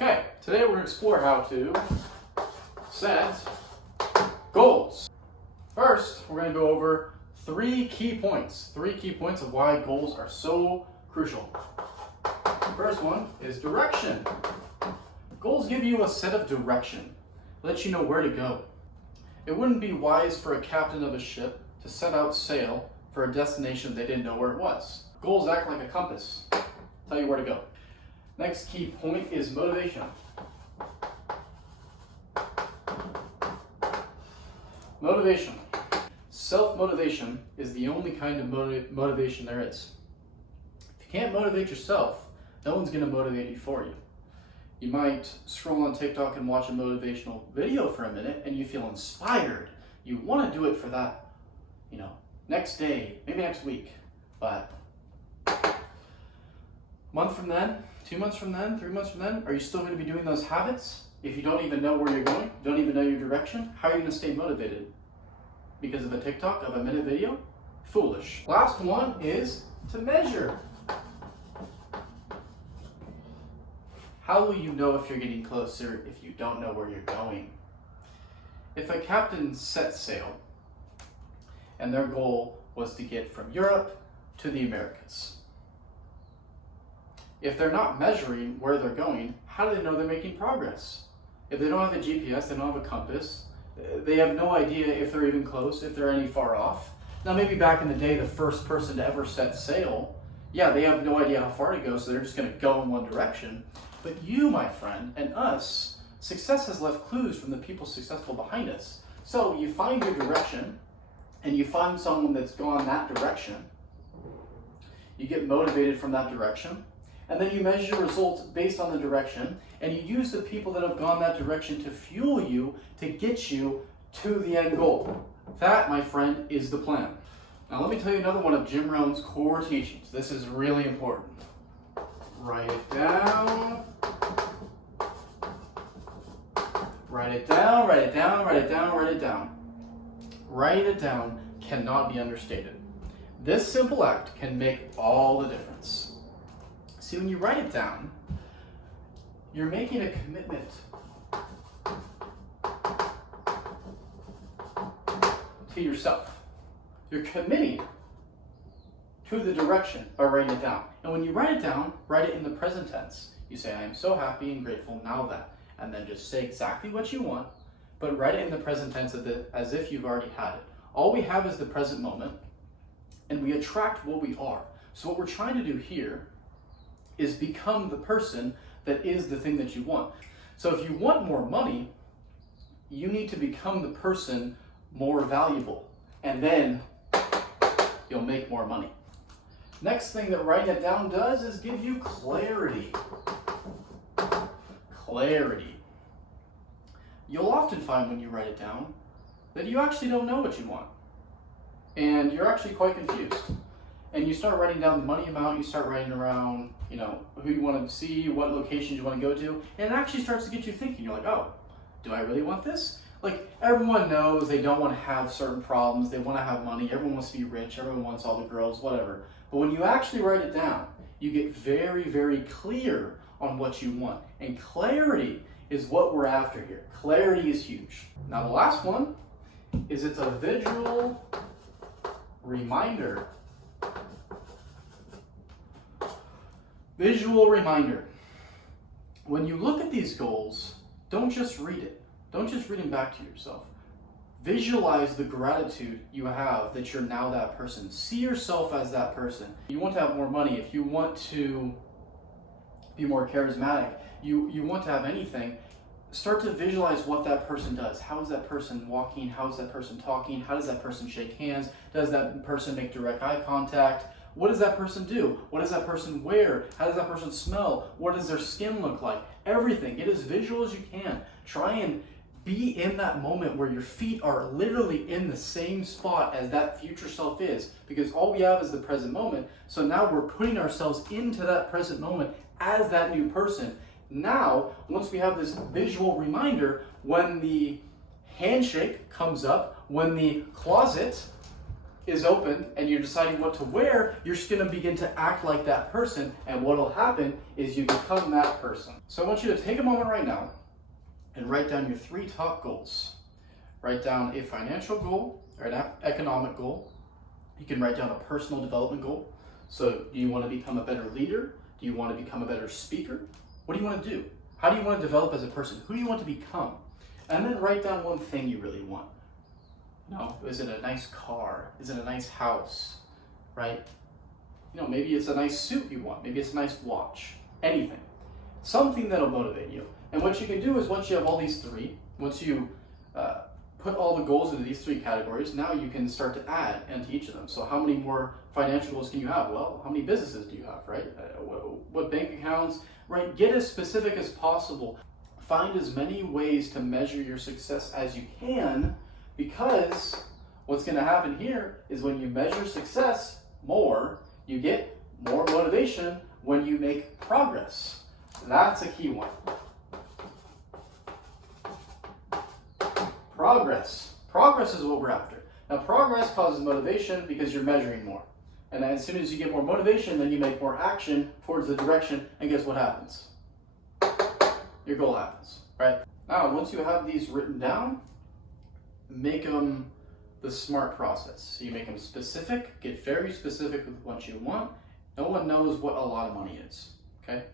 Okay, today we're going to explore how to set goals. First, we're going to go over three key points of why goals are so crucial. The first one is direction. Goals give you a set of direction, let you know where to go. It wouldn't be wise for a captain of a ship to set out sail for a destination they didn't know where it was. Goals act like a compass, tell you where to go. Next key point is motivation. Motivation. Self-motivation is the only kind of motivation there is. If you can't motivate yourself, no one's going to motivate you for you. You might scroll on TikTok and watch a motivational video for a minute and you feel inspired. You want to do it for that, next day, maybe next week. But month from then, 2 months from then, 3 months from then, are you still going to be doing those habits? If you don't even know where you're going, don't even know your direction, how are you going to stay motivated? Because of a TikTok, of a minute video? Foolish. Last one is to measure. How will you know if you're getting closer if you don't know where you're going? If a captain set sail and their goal was to get from Europe to the Americas, if they're not measuring where they're going, how do they know they're making progress? If they don't have a GPS, they don't have a compass, they have no idea if they're even close, if they're any far off. Now maybe back in the day, the first person to ever set sail, they have no idea how far to go, so they're just going to go in one direction. But you, my friend, and us, success has left clues from the people successful behind us. So you find your direction, and you find someone that's gone that direction. You get motivated from that direction. And then you measure results based on the direction, and you use the people that have gone that direction to fuel you, to get you to the end goal. That, my friend, is the plan. Now let me tell you another one of Jim Rohn's core teachings. This is really important. Write it down. Write it down, write it down, write it down, write it down. Write it down cannot be understated. This simple act can make all the difference. See, when you write it down, you're making a commitment to yourself. You're committing to the direction by writing it down. And when you write it down, write it in the present tense. You say, I am so happy and grateful now that. And then just say exactly what you want, but write it in the present tense as if you've already had it. All we have is the present moment, and we attract what we are. So what we're trying to do here is become the person that is the thing that you want. So if you want more money, you need to become the person more valuable, and then you'll make more money. Next thing that writing it down does is give you clarity. Clarity. You'll often find when you write it down that you actually don't know what you want, and you're actually quite confused. And you start writing down the money amount, you start writing around, who you want to see, what locations you want to go to, and it actually starts to get you thinking. You're like, oh, do I really want this? Like, everyone knows they don't want to have certain problems, they want to have money, everyone wants to be rich, everyone wants all the girls, whatever. But when you actually write it down, you get very, very clear on what you want. And clarity is what we're after here. Clarity is huge. Now the last one is it's a visual reminder. Visual reminder. When you look at these goals, don't just read it. Don't just read them back to yourself. Visualize the gratitude you have that you're now that person. See yourself as that person. You want to have more money. If you want to be more charismatic, you want to have anything, start to visualize what that person does. How is that person walking? How is that person talking? How does that person shake hands? Does that person make direct eye contact? What does that person do? What does that person wear? How does that person smell? What does their skin look like? Everything. Get as visual as you can. Try and be in that moment where your feet are literally in the same spot as that future self is, because all we have is the present moment. So now we're putting ourselves into that present moment as that new person. Now, once we have this visual reminder, when the handshake comes up, when the closet is open and you're deciding what to wear, you're just going to begin to act like that person, and what will happen is you become that person. So I want you to take a moment right now and write down your 3 top goals. Write down a financial goal or an economic goal. You can write down a personal development goal. So do you want to become a better leader? Do you want to become a better speaker? What do you want to do? How do you want to develop as a person? Who do you want to become? And then write down one thing you really want. Is it a nice car? Is it a nice house? Right? Maybe it's a nice suit you want. Maybe it's a nice watch. Anything. Something that'll motivate you. And what you can do is once you have all these 3, once you put all the goals into these 3 categories, now you can start to add into each of them. So how many more financial goals can you have? Well, how many businesses do you have, right? What bank accounts, right? Get as specific as possible. Find as many ways to measure your success as you can, because what's going to happen here is when you measure success more, you get more motivation when you make progress. That's a key one. Progress. Progress is what we're after. Now, progress causes motivation because you're measuring more. And then as soon as you get more motivation, then you make more action towards the direction, and guess what happens? Your goal happens, right? Now, once you have these written down, make them the SMART process. So you make them specific, get very specific with what you want. No one knows what a lot of money is, okay?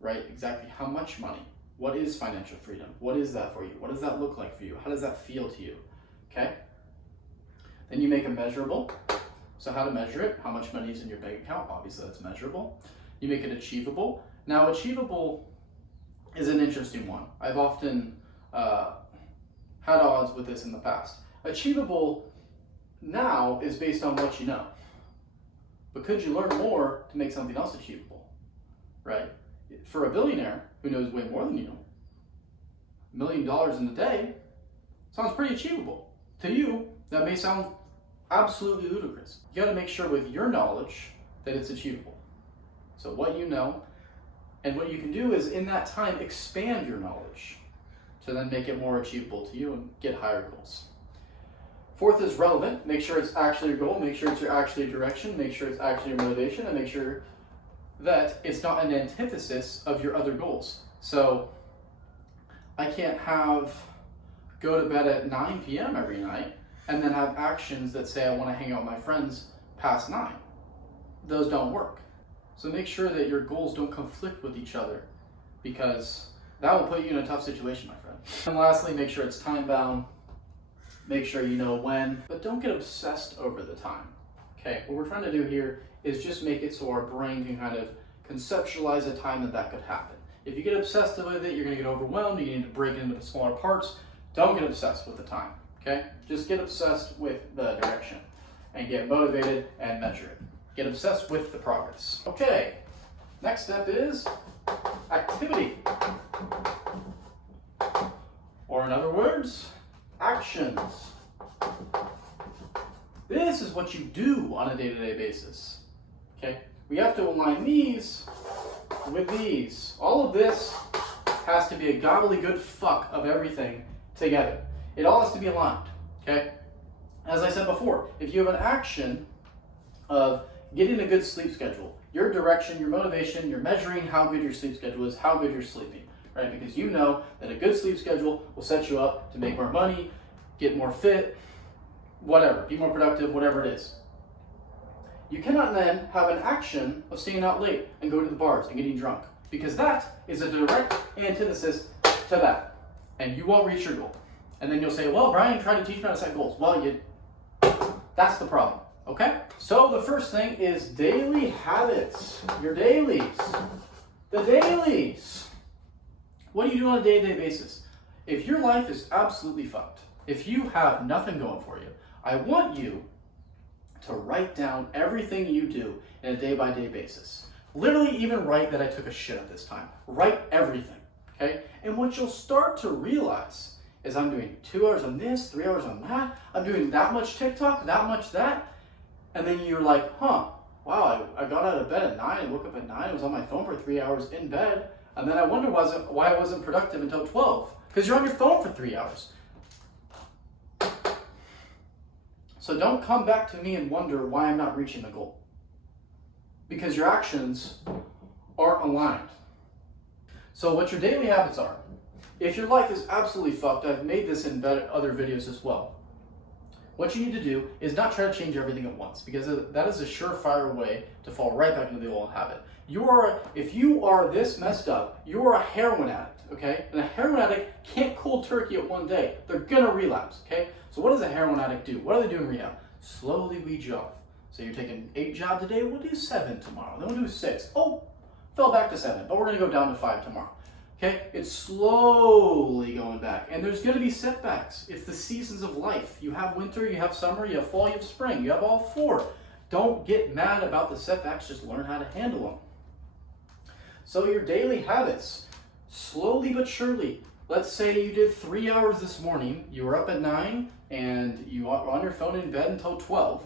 Right? Exactly how much money? What is financial freedom? What is that for you? What does that look like for you? How does that feel to you? Okay? Then you make them measurable. So how to measure it? How much money is in your bank account? Obviously that's measurable. You make it achievable. Now achievable is an interesting one. I've often had odds with this in the past. Achievable now is based on what you know. But could you learn more to make something else achievable? Right? For a billionaire who knows way more than you, $1 million in a day sounds pretty achievable. To you, that may sound absolutely ludicrous. You got to make sure with your knowledge that it's achievable. So what you know, and what you can do is in that time expand your knowledge to then make it more achievable to you and get higher goals. 4th is relevant. Make sure it's actually your goal. Make sure it's actually your direction. Make sure it's actually your motivation, and make sure that it's not an antithesis of your other goals. So I can't go to bed at 9 p.m. every night and then have actions that say I want to hang out with my friends past 9. Those don't work. So make sure that your goals don't conflict with each other, because that will put you in a tough situation, my friend. And lastly, make sure it's time bound. Make sure you know when, but don't get obsessed over the time. Okay, what we're trying to do here is just make it so our brain can kind of conceptualize a time that could happen. If you get obsessed with it, you're going to get overwhelmed. You need to break it into the smaller parts. Don't get obsessed with the time, okay? Just get obsessed with the direction and get motivated and measure it. Get obsessed with the progress. Okay, next step is activity. Or in other words, actions. This is what you do on a day-to-day basis, okay? We have to align these with these. All of this has to be a gobbledygook fuck of everything together. It all has to be aligned, okay? As I said before, if you have an action of getting a good sleep schedule, your direction, your motivation, you're measuring how good your sleep schedule is, how good you're sleeping, right? Because you know that a good sleep schedule will set you up to make more money, get more fit, whatever, be more productive, whatever it is. You cannot then have an action of staying out late and going to the bars and getting drunk, because that is a direct antithesis to that, and you won't reach your goal. And then you'll say, well, Brian tried to teach me how to set goals. Well, that's the problem, okay? So the first thing is daily habits, your dailies. The dailies. What do you do on a day-to-day basis? If your life is absolutely fucked, if you have nothing going for you, I want you to write down everything you do in a day-by-day basis. Literally even write that I took a shit at this time. Write everything, okay? And what you'll start to realize is I'm doing 2 hours on this, 3 hours on that, I'm doing that much TikTok, that much that, and then you're like, huh, wow, I got out of bed at 9, I woke up at 9, I was on my phone for 3 hours in bed, and then I wonder why I wasn't productive until 12, because you're on your phone for 3 hours. So don't come back to me and wonder why I'm not reaching the goal. Because your actions aren't aligned. So what your daily habits are. If your life is absolutely fucked, I've made this in other videos as well. What you need to do is not try to change everything at once, because that is a surefire way to fall right back into the old habit. If you are this messed up, you are a heroin addict, okay? And a heroin addict can't cold turkey at one day. They're gonna relapse, okay? So what does a heroin addict do? What do they do in rehab? Slowly weed you off. So you're taking 8 jobs a day, we'll do 7 tomorrow, then we'll do 6. Oh, fell back to 7, but we're gonna go down to 5 tomorrow. Okay, it's slowly going back, and there's going to be setbacks. It's the seasons of life. You have winter, you have summer, you have fall, you have spring. You have all 4. Don't get mad about the setbacks. Just learn how to handle them. So your daily habits, slowly but surely. Let's say you did 3 hours this morning. You were up at 9, and you were on your phone in bed until 12.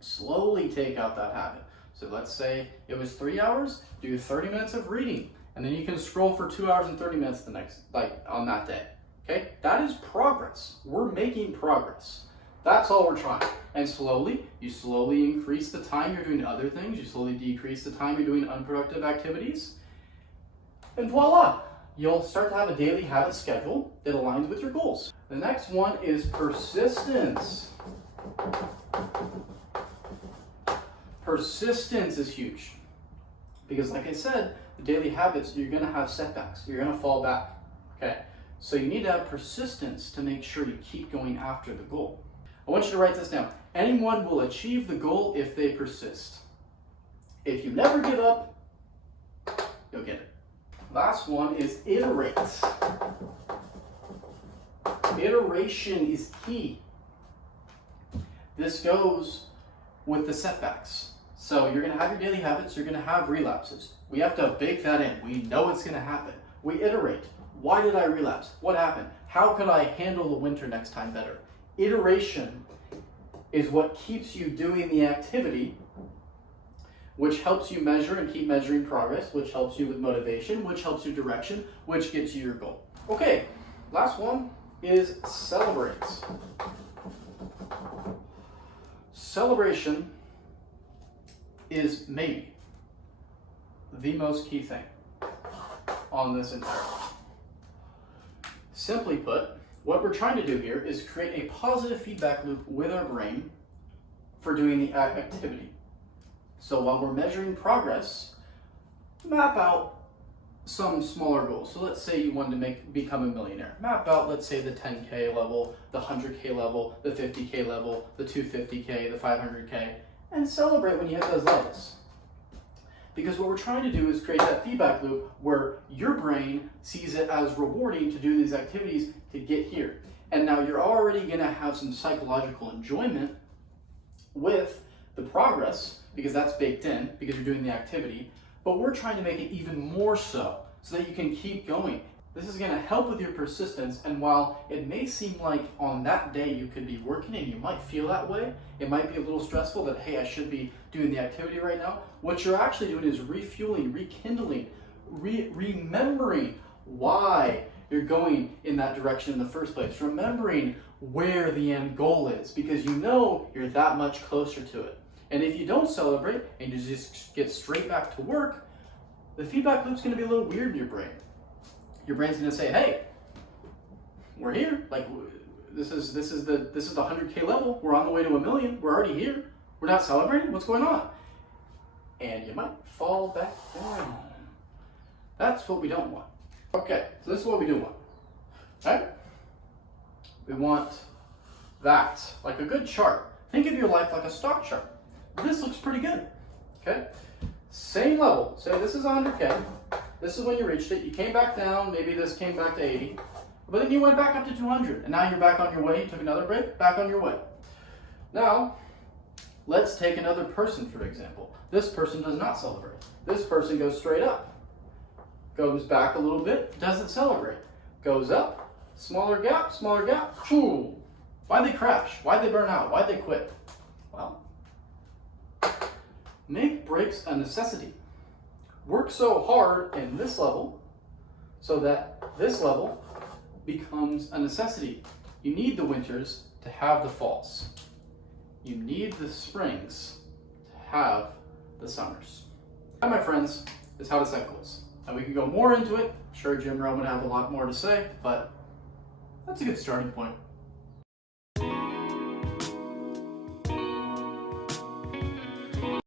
Slowly take out that habit. So let's say it was 3 hours. Do 30 minutes of reading. And then you can scroll for 2 hours and 30 minutes the next, on that day. Okay, that is progress. We're making progress. That's all we're trying. And you slowly increase the time you're doing other things. You slowly decrease the time you're doing unproductive activities. And voila, you'll start to have a daily habit schedule that aligns with your goals. The next one is persistence. Persistence is huge. Because like I said, the daily habits, you're going to have setbacks. You're going to fall back. Okay, so you need to have persistence to make sure you keep going after the goal. I want you to write this down. Anyone will achieve the goal if they persist. If you never give up, you'll get it. Last one is iterate. Iteration is key. This goes with the setbacks. So you're going to have your daily habits, you're going to have relapses. We have to bake that in. We know it's going to happen. We iterate. Why did I relapse? What happened? How could I handle the winter next time better? Iteration is what keeps you doing the activity, which helps you measure and keep measuring progress, which helps you with motivation, which helps you direction, which gets you your goal. Okay, last one is celebrate. Celebration is maybe the most key thing on this entire life. Simply put, what we're trying to do here is create a positive feedback loop with our brain for doing the activity. So while we're measuring progress, map out some smaller goals. So let's say you wanted to become a millionaire. Map out, let's say, the 10K level, the 100K level, the 50K level, the 250K, the 500K, and celebrate when you hit those levels. Because what we're trying to do is create that feedback loop where your brain sees it as rewarding to do these activities to get here. And now you're already going to have some psychological enjoyment with the progress, because that's baked in, because you're doing the activity. But we're trying to make it even more so that you can keep going. This is going to help with your persistence, and while it may seem like on that day you could be working and you might feel that way, it might be a little stressful that, hey, I should be doing the activity right now. What you're actually doing is refueling, rekindling, remembering why you're going in that direction in the first place, remembering where the end goal is, because you know you're that much closer to it. And if you don't celebrate and you just get straight back to work, the feedback loop's going to be a little weird in your brain. Your brain's going to say, hey, we're here. Like, this is the 100K level. We're on the way to 1 million. We're already here. We're not celebrating. What's going on? And you might fall back down. That's what we don't want. Okay, so this is what we do want. Right? We want that, like a good chart. Think of your life like a stock chart. This looks pretty good. Okay? Same level. Say this is 100K. This is when you reached it. You came back down. Maybe this came back to 80. But then you went back up to 200. And now you're back on your way. You took another break. Back on your way. Now, let's take another person, for example. This person does not celebrate. This person goes straight up. Goes back a little bit. Doesn't celebrate. Goes up. Smaller gap. Smaller gap. Whew. Why'd they crash? Why'd they burn out? Why'd they quit? Well, make breaks a necessity. Work so hard in this level so that this level becomes a necessity. You need the winters to have the falls. You need the springs to have the summers. That, my friends, is how to set goals. And we could go more into it. I'm sure Jim Rome would have a lot more to say, but that's a good starting point.